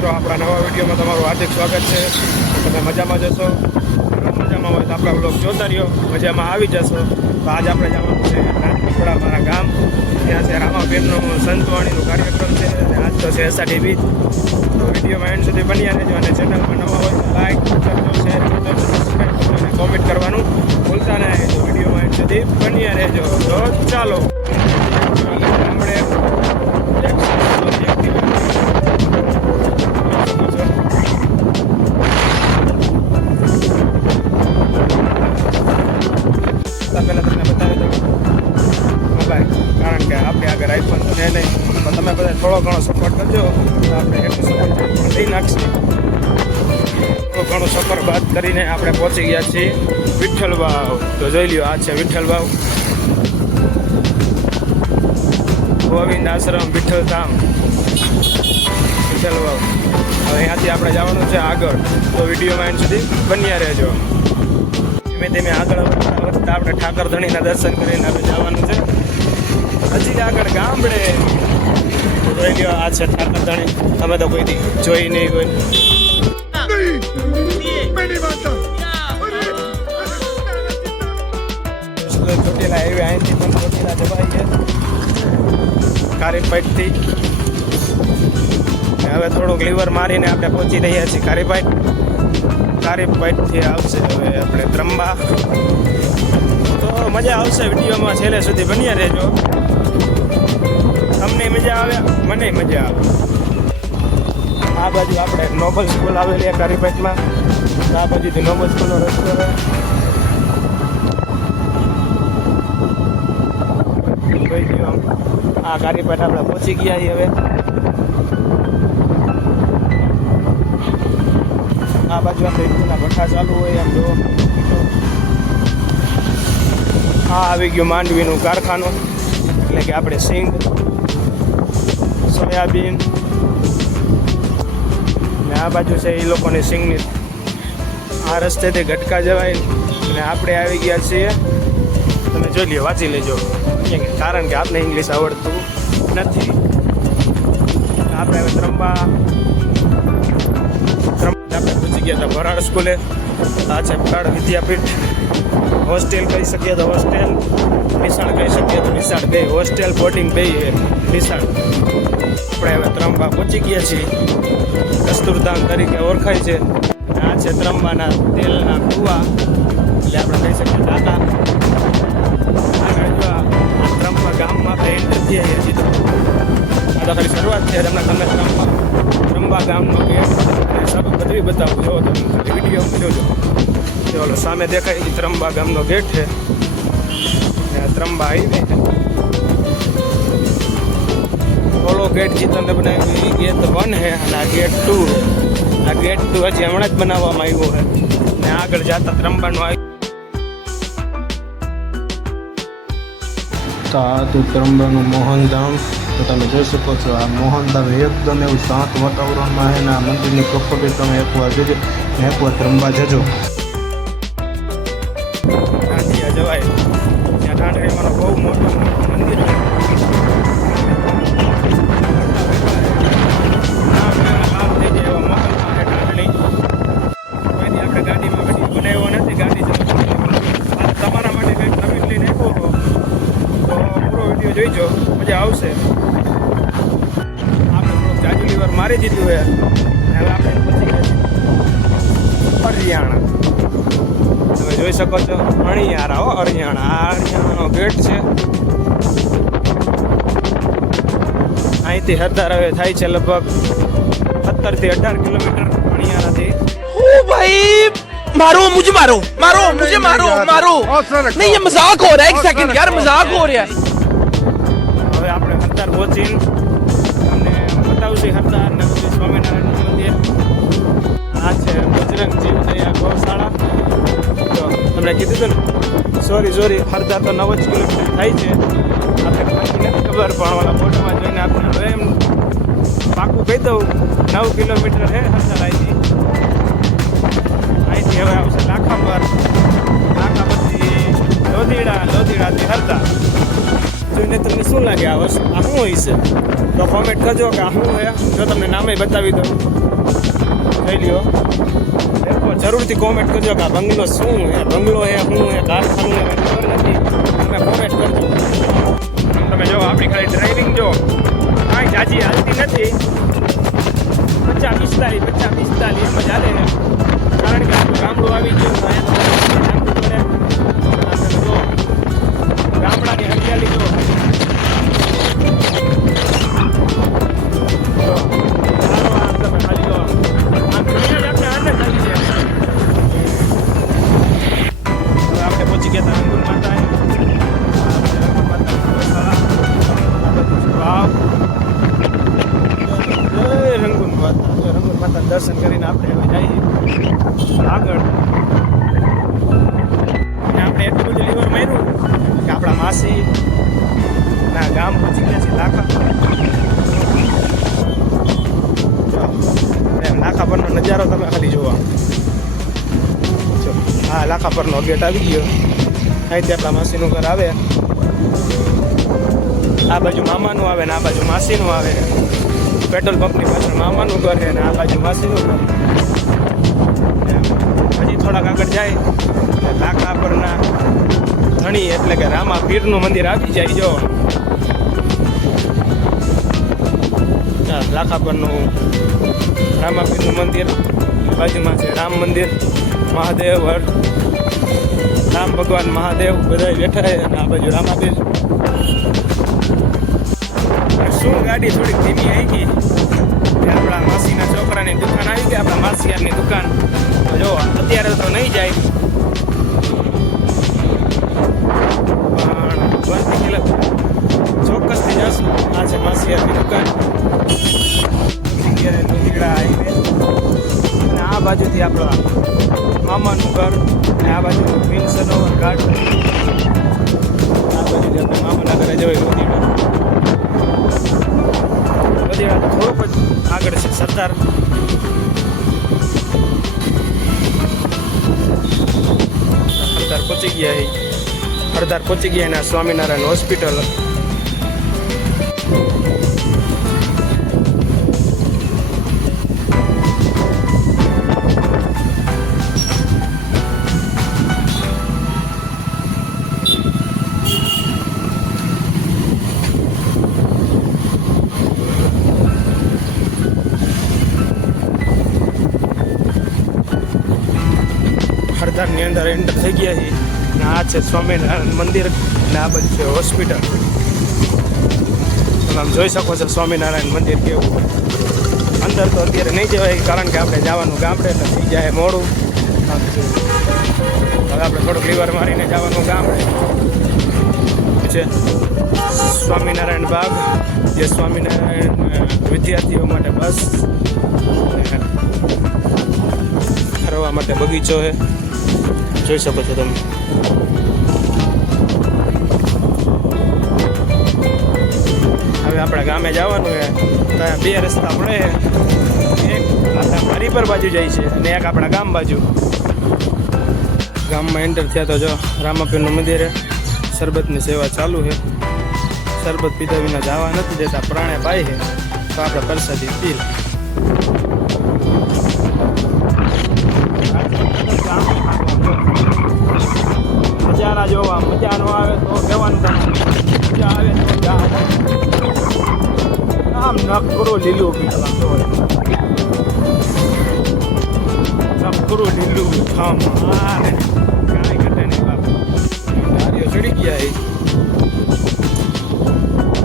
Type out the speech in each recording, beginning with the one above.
મિત્રો, આપણા નવા વિડીયોમાં તમારું હાર્દિક સ્વાગત છે. તમે મજામાં જશો મજામાં હોય તો આપણા બ્લોગ જોતા રહ્યો. મજામાં આવી જશો. તો આજ આપણે જવાનું છે નાનકડા મારા ગામ. ત્યાં છે રામાબેનનો સંતવાણીનો કાર્યક્રમ છે. અને આજ તો છે એસઆડી બીચ તો વિડીયોમાં એન્ડ સુધી બન્યા રહેજો અને ચેનલમાં નવા હોય લાઈક કરજો શેર કરજો સબસ્ક્રાઈબ કરજો અને કોમેન્ટ કરવાનું ભૂલતા નહીં રહેજો. વિડીયોમાં એન્ડ સુધી બન્યા રહેજો. તો ચાલો. ગામડે બધા થોડો ઘણો સપોર્ટ કરજો. આપણે એટલો સપોર્ટ પણ નાખશું. થોડો ઘણો સફર બાદ કરીને આપણે પહોંચી ગયા છીએ વિઠ્ઠલ વાવ. તો જોઈ લ્યો, આ છે વિઠ્ઠલ વાવ. ગોવિંદ આશ્રમ, વિઠ્ઠલ ધામ. વિઠ્ઠલ વાવ. હવે અહીંયાથી આપણે જવાનું છે આગળ. તો વિડીયોમાં એન્ડ સુધી બન્યા રહેજો. ધીમે ધીમે આગળ વધતા આપણે ઠાકર ધણીના દર્શન કરીને આપણે જવાનું છે. હજી આગળ ગામડે. તો જોઈ લ્યો આ છે ઠાકર ધણી. અમે તો કોઈ જોઈ નહીં કોઈ ચોટીલા હાઈવે અહીંથી પણ ચોટીલા જવાય છે કારીપાઈટથી હવે થોડુંક લીવર મારીને આપણે પહોંચી રહ્યા છીએ કારીપાઈટ કારીપાઈટથી આવશે હવે આપણે ત્રંબા. તો મજા આવશે વિડીયોમાં છેલ્લે સુધી. બન્યા રહેજો. તમને મજા આવે? મને મજા આવે. આ બાજુ આપણે નોબલ સ્કૂલ આવેલી આ કારીપેટમાં આ બાજુથી નોબલ સ્કૂલનો રસ્તો. આ કારીપેટ આપણે પહોંચી ગયા છીએ હવે. આ બાજુ આપણે ઈંટના ભઠ્ઠા ચાલુ હોય એમ જો આ આવી ગયું માંડવીનું કારખાનું. એટલે કે આપણે સિંગ સોયાબીન ને આ બાજુ છે એ લોકોની સિંગની આ રસ્તેથી ગટકા જવાય. અને આપણે આવી ગયા છીએ. તમે જોઈ લ્યો, વાંચી લેજો. કારણ કે આપને ઇંગ્લિશ આવડતું નથી. આપણે હવે ત્રંબા આપણે પહોંચી ગયા હતા વરાળ સ્કૂલે. આ છે ભરાડ વિદ્યાપીઠ. હોસ્ટેલ કહી શકીએ તો હોસ્ટેલ. નિશાળ કહી શકીએ તો નિશાળ બે. હોસ્ટેલ, બોર્ડિંગ બે નિશાળ આપણે હવે ત્રંબા પહોંચી ગયા છીએ. કસ્તુરધામ તરીકે ઓળખાય છે. આ છે ત્રંબાના તેલના કુવા. એટલે આપણે કહી શકીએ દાદા આગળ જો આ ત્રંબા ગામમાં આપણે એન્ટર થયા છીએ હજી તો. આ તો ખાલી શરૂઆત છે. તમને તમને ત્રંબા. ત્રંબા ગામનો ગેટ સબ બધું બતાવું. જો તમે ખાલી વીડિયો જોજો. ચાલો સામે દેખાય ત્રંબા ગામનો ગેટ છે. ત્રંબા હાઈવે ગેટ જે તમને બનાવ્યું એ ગેટ વન છે અને આ ગેટ ટુ. આ ગેટ ટુ હજી હમણાં જ બનાવવામાં આવ્યો છે. ને આગળ જતા ત્રંબાનું આવ્યું તો ત્રંબાનું મોહનધામ. તો તમે જોઈ શકો છો, આ મોહનધામ એકદમ એવું શાંત વાતાવરણમાં છે ને આ મંદિરની પ્રોપર્ટી તમે એકવાર જોજો ને એકવાર ત્રંબા જજો. મારી દીધું છે હવે આપણે પહોંચી ગયા છીએ હરિયાણા તમે જોઈ શકો છો અણિયારા હો હરિયાણા આ હરિયાણાનો ગેટ છે અહીંથી હરદાર હવે થાય છે લગભગ સત્તરથી અઢાર કિલોમીટર અણિયારાથી ओ भाई मारो मुझे मारो मारो मुझे मारो मारो नहीं ये मजाक हो रहा है एक सेकंड यार मजाक हो रहा है હવે આપણે હરદાર પહોંચીને તમને બતાવશું હરદાર ને પછી સ્વામિનારાયણ મંદિર આ છે બજરંગ જીવ દયા ગૌશાળા તો તમને કીધું હતું ને સોરી સોરી હરદાર તો નવ જ કિલોમીટર થાય છે. આપણે બાકી નથી ખબર, પણ ઓલા ફોટોમાં જોઈને આપણે હવે એમ પાકું કહી દઉં, નવ કિલોમીટર હે હરદાર અહીંથી અહીંથી હવે આવશે લાખા પર. લાખા પછી લોધીડા, લોધીડાથી હરદાર જોઈને તમને શું લાગે આ વસ્તુ આ શું હોય છે? તો કોમેન્ટ કરજો કે આ શું હોય જો તમને નામે બતાવી દઉં. જોઈ લ્યો. જરૂરથી કોમેન્ટ કરજો કે આ બંગલો શું હે બંગલો હે શું હે કારખાનું ખબર નથી. તમે કોમેન્ટ કરજો. તમે જો, આપણી ખાલી ડ્રાઇવિંગ જો. કાંઈ જાજી હાલતી નથી. પચાસ પિસ્તાલીસ પચાસ પિસ્તાલીસ, એમ જ હાલે. કારણ કે આપણું ગામડું આવી ગયું જય રંગુન માતા દર્શન કરીને આપણે હવે જઈએ. આગળ. આપણે એટલું બધું લીવર માર્યું કે આપણા માસી ના ગામ પહોંચી ગયા છે લાખા લાખા પરનો નજારો તમે ખાલી જોવા હા, લાખા પરનો ગેટ આવી ગયો. અહીંથી આપણા માસીનું ઘર આવે. આ બાજુ મામાનું આવે ને આ બાજુ માસીનું આવે. પેટ્રોલ પંપની પાછળ મામાનું ઘર છે ને આ બાજુ માસીનું ઘર. હજી થોડાક આગળ જાય. લાકડા પરના ધણી એટલે કે રામા પીરનું મંદિર આવી જાય જો. લાખા પરનું રામા પીરનું મંદિર. બાજુમાં છે રામ મંદિર, મહાદેવ હર. રામ ભગવાન મહાદેવ બધા બેઠા છે અને આ બાજુ રામાપીર. શું ગાડી થોડીક ધીમી આવી ગઈ આપણા માસીના છોકરાની દુકાન આવી ગઈ, આપણા માસિયારની દુકાન. તો જો, અત્યારે તો નહીં જાય. સરદાર સરદાર પહોંચી ગયા છે સરદાર પહોંચી ગયા એના સ્વામિનારાયણ હોસ્પિટલ. અંદર એન્ટર થઈ ગયા છીએ અને આ છે સ્વામિનારાયણ મંદિર અને આ બાજુ છે હોસ્પિટલ તમે આમ જોઈ શકો છો સ્વામિનારાયણ મંદિર કેવું અંદર તો અત્યારે નહીં જવાય કારણ કે આપણે જવાનું ગામડે એટલે થઈ જાય મોડું. હવે આપણે થોડુંક લીવર મારીને જવાનું ગામડે. છે સ્વામિનારાયણ બાગ, જે સ્વામિનારાયણ વિદ્યાર્થીઓ માટે બસ. ફરવા માટે બગીચો છે. જોઈ શકો છો તમે. હવે આપણા ગામે જવાનું છે. ત્યાં બે રસ્તા પડે. એક આપણા હરિપર બાજુ જાય છે અને એક આપણા ગામ બાજુ. ગામમાં એન્ટર થયા તો જો રામાપીરનું મંદિર શરબતની સેવા ચાલુ છે. શરબત પીધા વિના જવા નથી દેતા. પ્રાણે પાય છે. તો આપણે પરસાદી પી આમ નકરું લીલું નકરું લીલું ખામ મારે કાંઈ ઘટે નહીં બાપ ગાડીઓ ચડી ગયા એ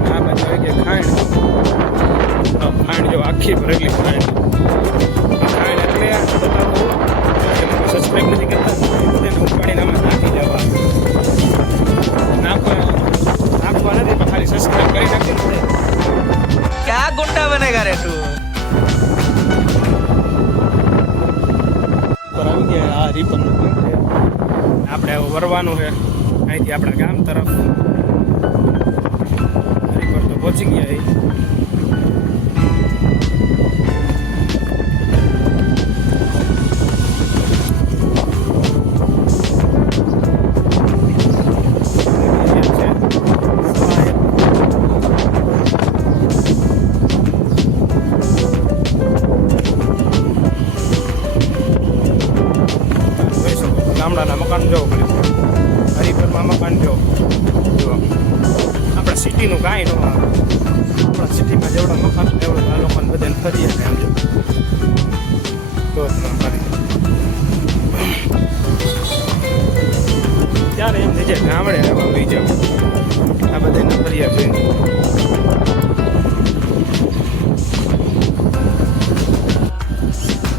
આ આવી ગયા ખાંડ. ખાંડ જો આખી ભરેલી ખાંડ. ખાંડ એટલે બતાવું. નથી કરતા જવાનું છે અહીંથી આપણા ગામ તરફ હરિપર તો પહોંચી ગયા ગામડાના મકાન જવું પડ્યું મકાન જો આપણા સિટીનું કાંઈ ન આવે આપણા સિટીમાં જેવડા મકાન એવડું આ લોકોને બધાને ફરી શકે એમ જો. તો ત્યારે એમ થઈ ગામડે રહેવા લઈ જાવ આ બધાને ફરી આપે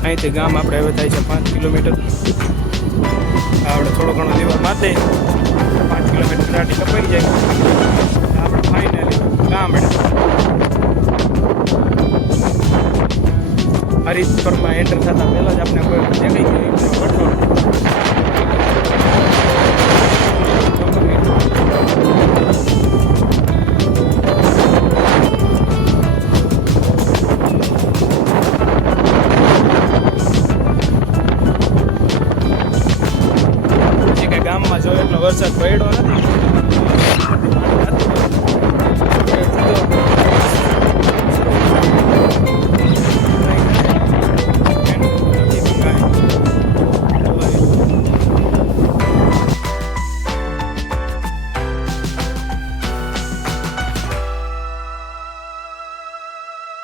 અહીંથી ગામ આપણે હવે થાય છે પાંચ કિલોમીટર. આપણે થોડો ઘણો દિવસ માટે કિલોમીટર ગાડી કપાઈ જાય. આપણે ફાઇનલી ગામડે હરિદ્વારમાં એન્ટર થતા પહેલાં જ આપણે કોઈ દેખાઈ ગયું વઠોળ જો એટલો વરસાદ પડ્યો નથી સીધો